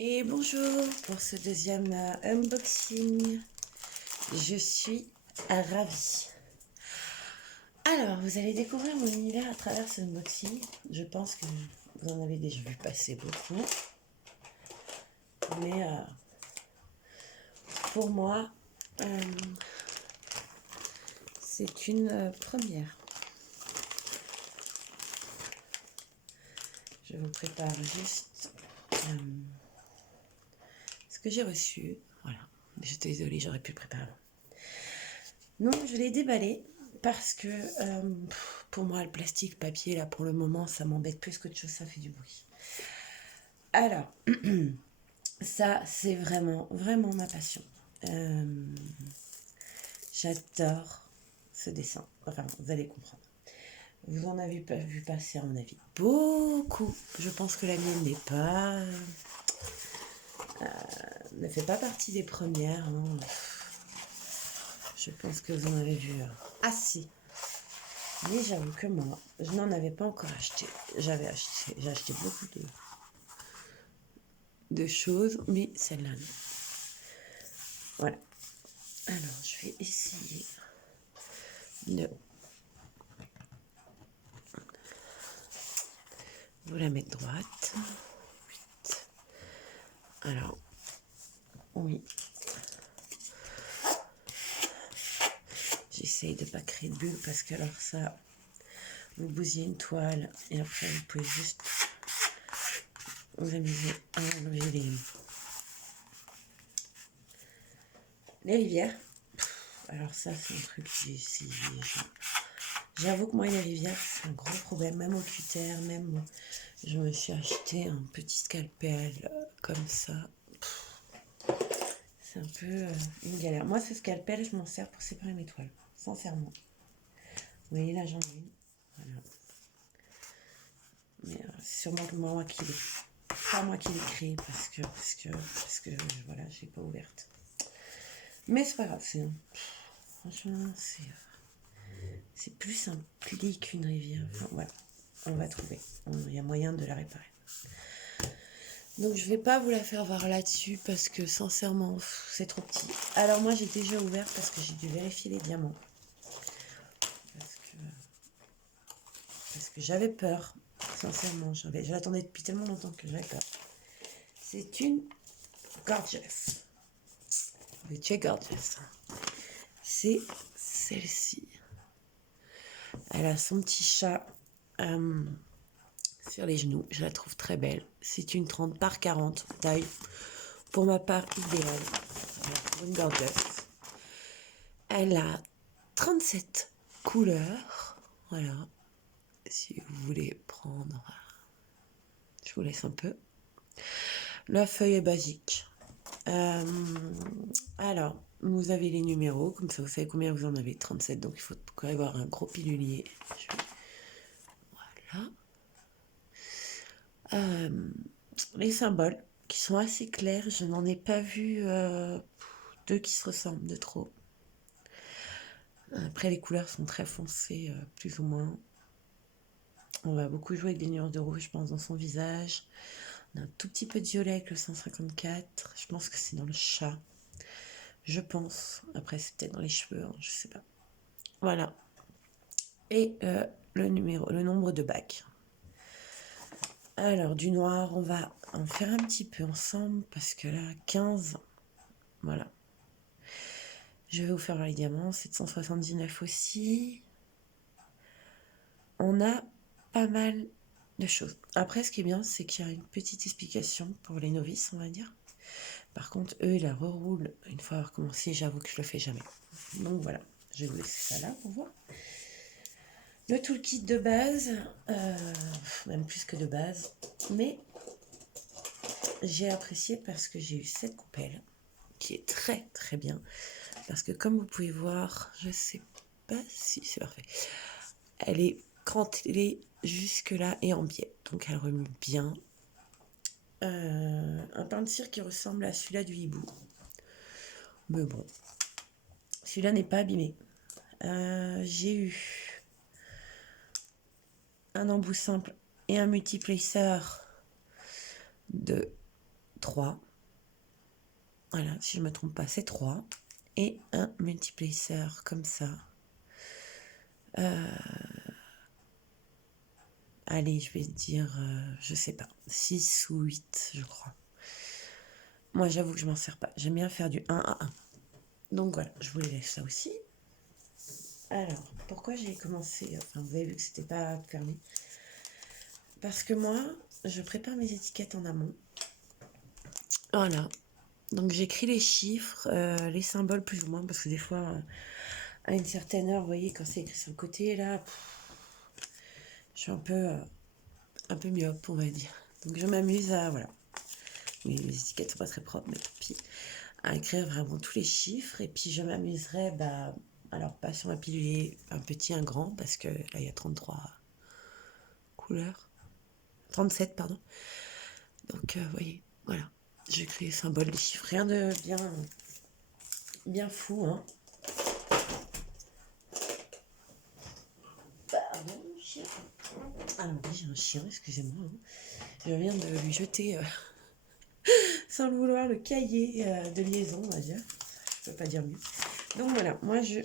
Et bonjour pour ce deuxième unboxing. Je suis ravie. Alors, vous allez découvrir mon univers à travers ce unboxing. Je pense que vous en avez déjà vu passer beaucoup. Mais pour moi, c'est une première. Je vous prépare juste ce que j'ai reçu. Voilà. J'étais désolée, j'aurais pu le préparer avant. Non, je l'ai déballé parce que pour moi, le plastique, papier, là, pour le moment, ça m'embête plus qu'autre chose, ça fait du bruit. Alors, ça, c'est vraiment, vraiment ma passion. J'adore ce dessin. Enfin, vous allez comprendre. Vous en avez pas vu passer, à mon avis, beaucoup. Je pense que la mienne n'est pas... ne fait pas partie des premières. Hein. Je pense que vous en avez vu assez. Mais j'avoue que moi, je n'en avais pas encore acheté. J'ai acheté beaucoup de choses, mais celle-là, non. Voilà. Alors, je vais essayer de vous la mettre droite. Alors, oui. J'essaye de ne pas créer de bulles parce que alors ça, vous bousillez une toile et après vous pouvez juste vous amuser à enlever les rivières. Alors ça, c'est un truc que j'ai essayé. J'avoue que moi, les rivières, c'est un gros problème. Même au cutter, même je me suis acheté un petit scalpel comme ça. C'est un peu une galère. Moi, ce scalpel, je m'en sers pour séparer mes toiles. Sincèrement. Vous voyez, là, j'en ai une. Voilà. Mais c'est sûrement que moi qui l'ai... Pas moi qui l'ai créé parce que voilà, je l'ai pas ouverte. Mais c'est pas grave, franchement, c'est plus un pli qu'une rivière. Enfin, voilà, on va trouver. Il y a moyen de la réparer. Donc je vais pas vous la faire voir là-dessus parce que sincèrement, c'est trop petit. Alors moi, j'ai déjà ouvert parce que j'ai dû vérifier les diamants. Parce que j'avais peur. Sincèrement, je l'attendais depuis tellement longtemps que j'avais peur. C'est une Gorgeous. Mais tu es gorgeous. C'est celle-ci. Elle a son petit chat sur les genoux. Je la trouve très belle. C'est une 30 par 40 taille. Pour ma part, idéale. Pour une gorgeous. Elle a 37 couleurs. Voilà. Si vous voulez prendre, je vous laisse un peu. La feuille est basique. Alors, vous avez les numéros, comme ça vous savez combien vous en avez, 37, donc il faut avoir un gros pilulier. Voilà. Les symboles, qui sont assez clairs, je n'en ai pas vu deux qui se ressemblent de trop. Après, les couleurs sont très foncées, plus ou moins. On va beaucoup jouer avec des nuances de rouge, je pense, dans son visage. On a un tout petit peu de violet avec le 154. Je pense que c'est dans le chat. Je pense. Après, c'est peut-être dans les cheveux, hein, je sais pas. Voilà. Et le nombre de bacs. Alors, du noir, on va en faire un petit peu ensemble parce que là, 15. Voilà. Je vais vous faire voir les diamants. 779 aussi. On a pas mal de choses. Après, ce qui est bien, c'est qu'il y a une petite explication pour les novices, on va dire. Par contre, eux, ils la reroulent une fois avoir commencé. J'avoue que je le fais jamais. Donc voilà, je vais vous laisser ça là pour voir. Le toolkit de base, même plus que de base, mais j'ai apprécié parce que j'ai eu cette coupelle qui est très très bien. Parce que comme vous pouvez voir, je sais pas si c'est parfait. Elle est crantelée jusque là et en biais, donc elle remue bien. Un pain de cire qui ressemble à celui-là du hibou. Mais bon, celui-là n'est pas abîmé. J'ai eu un embout simple et un multiplexeur de 3. Voilà, si je ne me trompe pas, c'est 3. Et un multiplacer comme ça. Allez, je vais dire, je sais pas, 6 ou 8, je crois. Moi, j'avoue que je m'en sers pas. J'aime bien faire du 1 à 1. Donc voilà, je vous laisse ça aussi. Alors, pourquoi j'ai commencé, enfin, vous avez vu que c'était pas fermé. Parce que moi, je prépare mes étiquettes en amont. Voilà. Donc j'écris les chiffres, les symboles plus ou moins, parce que des fois, à une certaine heure, vous voyez, quand c'est écrit sur le côté, là, je suis un peu myope, on va dire. Donc je m'amuse à, voilà. Oui, les étiquettes sont pas très propres, mais tant pis. À écrire vraiment tous les chiffres. Et puis je m'amuserai, alors pas sur ma pilule, un petit, un grand, parce que là, il y a 33 couleurs. 37, pardon. Donc, vous voyez, voilà. J'écris les symboles, les chiffres. Rien de bien fou, hein. Pardon, chien. Ah oui, j'ai un chien, excusez-moi. Hein. Je viens de lui jeter, sans le vouloir, le cahier de liaison, on va dire. Je ne peux pas dire mieux. Donc voilà, moi je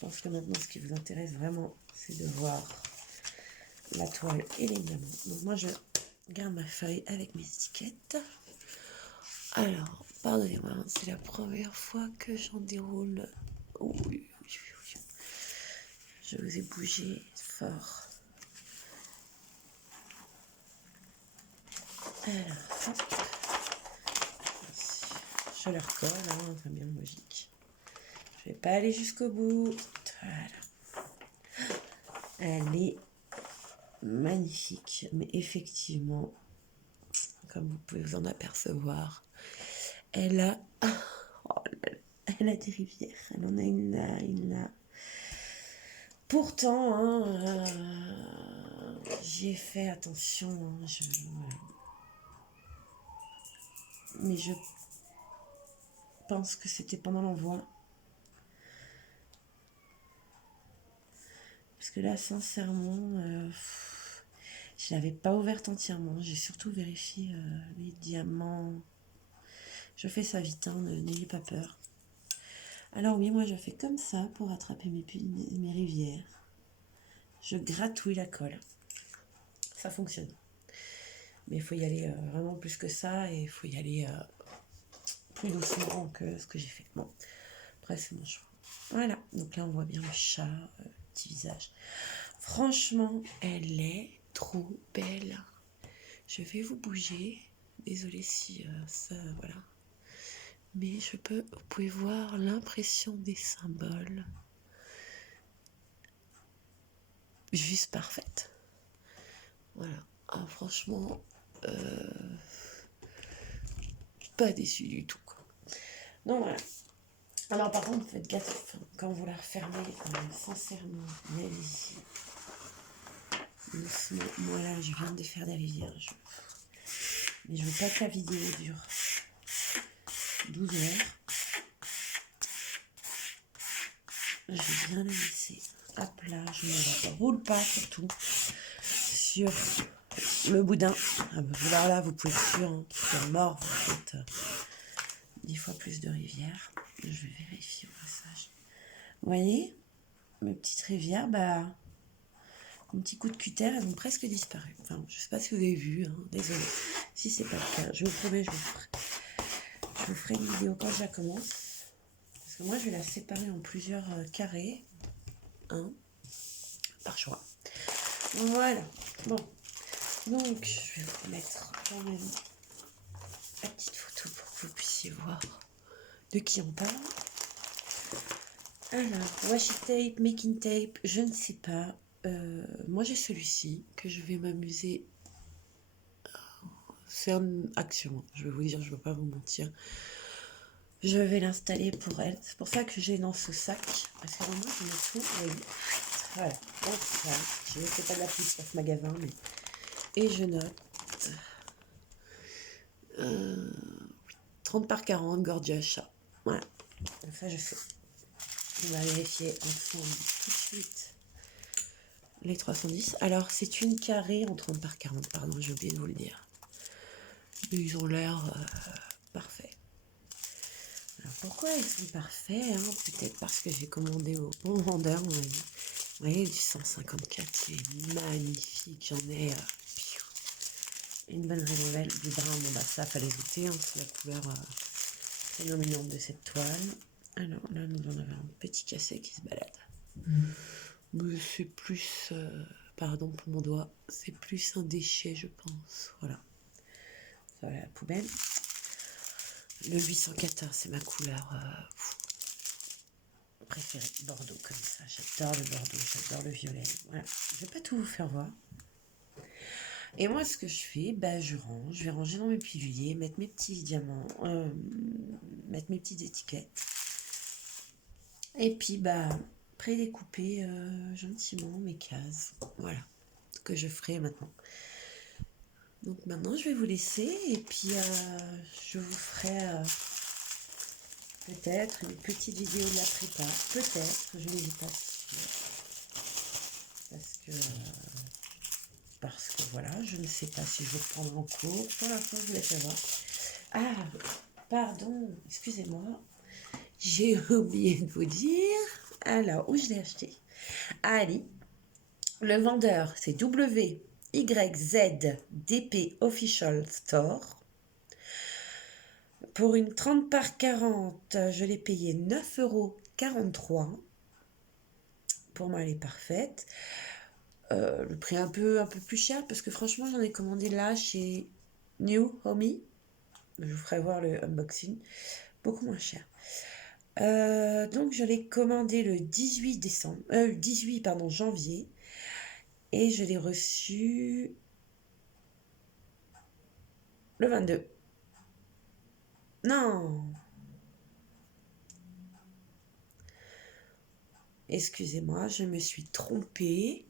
pense que maintenant ce qui vous intéresse vraiment, c'est de voir la toile et les diamants. Donc moi je garde ma feuille avec mes étiquettes. Alors, pardonnez-moi, c'est la première fois que j'en déroule. Oh, oui. Je vous ai bougé fort. Alors, hop. Je la recolle, hein, c'est bien logique. Je vais pas aller jusqu'au bout. Voilà. Elle est magnifique, mais effectivement, comme vous pouvez vous en apercevoir, elle a, elle a des rivières. Elle en a une là. Pourtant, hein, j'ai fait attention. Hein, mais je pense que c'était pendant l'envoi. Parce que là, sincèrement, je ne l'avais pas ouverte entièrement. J'ai surtout vérifié les diamants. Je fais ça vite, hein, n'ayez pas peur. Alors oui, moi je fais comme ça pour attraper mes rivières. Je gratouille la colle. Ça fonctionne. Mais il faut y aller vraiment plus que ça et il faut y aller plus doucement que ce que j'ai fait. Bon, après c'est mon choix. Voilà, donc là on voit bien le chat, petit visage. Franchement, elle est trop belle. Je vais vous bouger. Désolée si ça, voilà. Mais vous pouvez voir l'impression des symboles. Juste parfaite. Voilà. Ah, franchement, pas déçu du tout, quoi. Donc voilà. Alors par contre, faites gaffe quand vous la refermez, sincèrement, mais allez-y. Moi là, je viens de faire des rivières. Mais je veux pas que la vidéo dure 12 heures. Je vais bien la laisser à plat. Je ne la roule pas surtout sur le boudin. Alors là, vous pouvez être sûr, hein, sur mort, vous faites 10 fois plus de rivières. Je vais vérifier au passage. Vous voyez, mes petites rivières, un petit coup de cutter, elles ont presque disparu. Enfin, je ne sais pas si vous avez vu, hein, désolé. Si c'est pas le cas, je vous promets, je vous ferai une vidéo quand je la commence. Parce que moi, je vais la séparer en plusieurs carrés. Par choix. Voilà. Bon. Donc, je vais vous mettre quand même la petite photo pour que vous puissiez voir de qui on parle. Alors, washi tape, making tape, je ne sais pas. Moi, j'ai celui-ci que je vais m'amuser. C'est une action, je vais vous dire, je ne vais pas vous mentir. Je vais l'installer pour elle. C'est pour ça que j'ai dans ce sac. Parce que vraiment, je mets tout. Oui. Voilà. Donc, voilà. Je ne fais pas de la pub pour ce magasin, mais... Et je note 30 par 40, Gorgia chat. Voilà. Comme ça, je sais. On va vérifier ensemble tout de suite les 310. Alors, c'est une carrée en 30 par 40, pardon, j'ai oublié de vous le dire. Ils ont l'air parfaits. Alors pourquoi ils sont parfaits, hein? Peut-être parce que j'ai commandé au bon vendeur. Vous voyez, du 154, c'est magnifique. J'en ai une bonne renouvelle du brun. Bon, bah ça, fallait goûter. Hein, c'est la couleur prédominante de cette toile. Alors là, nous en avons un petit cassé qui se balade. Mais c'est plus... pardon pour mon doigt. C'est plus un déchet, je pense. Voilà. Ça va à la poubelle. Le 814, c'est ma couleur préférée. Bordeaux, comme ça. J'adore le bordeaux, j'adore le violet. Voilà. Je vais pas tout vous faire voir. Et moi, ce que je fais, bah, je range. Je vais ranger dans mes piluliers, mettre mes petits diamants, mettre mes petites étiquettes. Et puis, bah, prédécouper gentiment mes cases. Voilà. Ce que je ferai maintenant. Donc maintenant, je vais vous laisser. Et puis, je vous ferai... peut-être une petite vidéo de la prépa, peut-être, je ne dis pas sûre. Parce que voilà, je ne sais pas si je vais reprendre en cours. Pour l'instant, je voulais savoir. Ah, pardon, excusez-moi. J'ai oublié de vous dire. Alors, où je l'ai acheté? À Ali. Le vendeur, c'est WYZDP Official Store. Pour une 30 par 40, je l'ai payé 9,43 €. Pour moi, elle est parfaite. Le prix un peu plus cher parce que franchement, j'en ai commandé là chez New Homey. Je vous ferai voir le unboxing. Beaucoup moins cher. Donc, je l'ai commandé le 18 janvier. Et je l'ai reçu le 22. Non! Excusez-moi, je me suis trompée.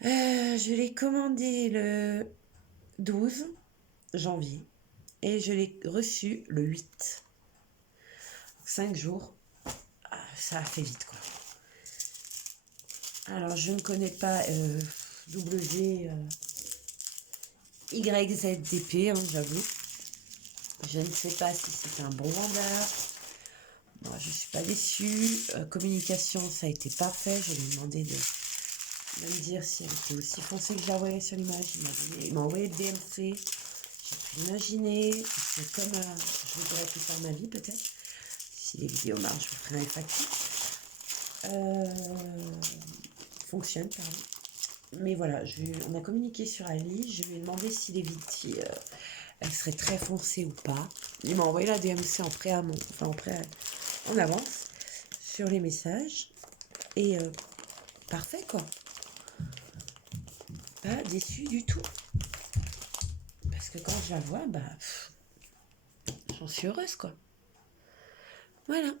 Je l'ai commandé le 12 janvier et je l'ai reçu le 8. 5 jours. Ça a fait vite, quoi. Alors, je ne connais pas YZDP, hein, j'avoue. Je ne sais pas si c'est un bon vendeur. Moi, je ne suis pas déçue. Communication, ça a été parfait. Je lui ai demandé de me dire si elle était aussi foncée que je la voyais sur l'image. Il m'a envoyé le DMC. J'ai pu imaginer. C'est comme je le dirai plus tard ma vie, peut-être. Si les vidéos marchent, je vous ferai un FAQ. Fonctionne, pardon. Mais voilà, on a communiqué sur Ali. Je lui ai demandé si les vidéos elles seraient très foncées ou pas. Il m'a envoyé la DMC en avance sur les messages. Et parfait, quoi. Pas déçu du tout. Parce que quand je la vois, bah, j'en suis heureuse, quoi. Voilà.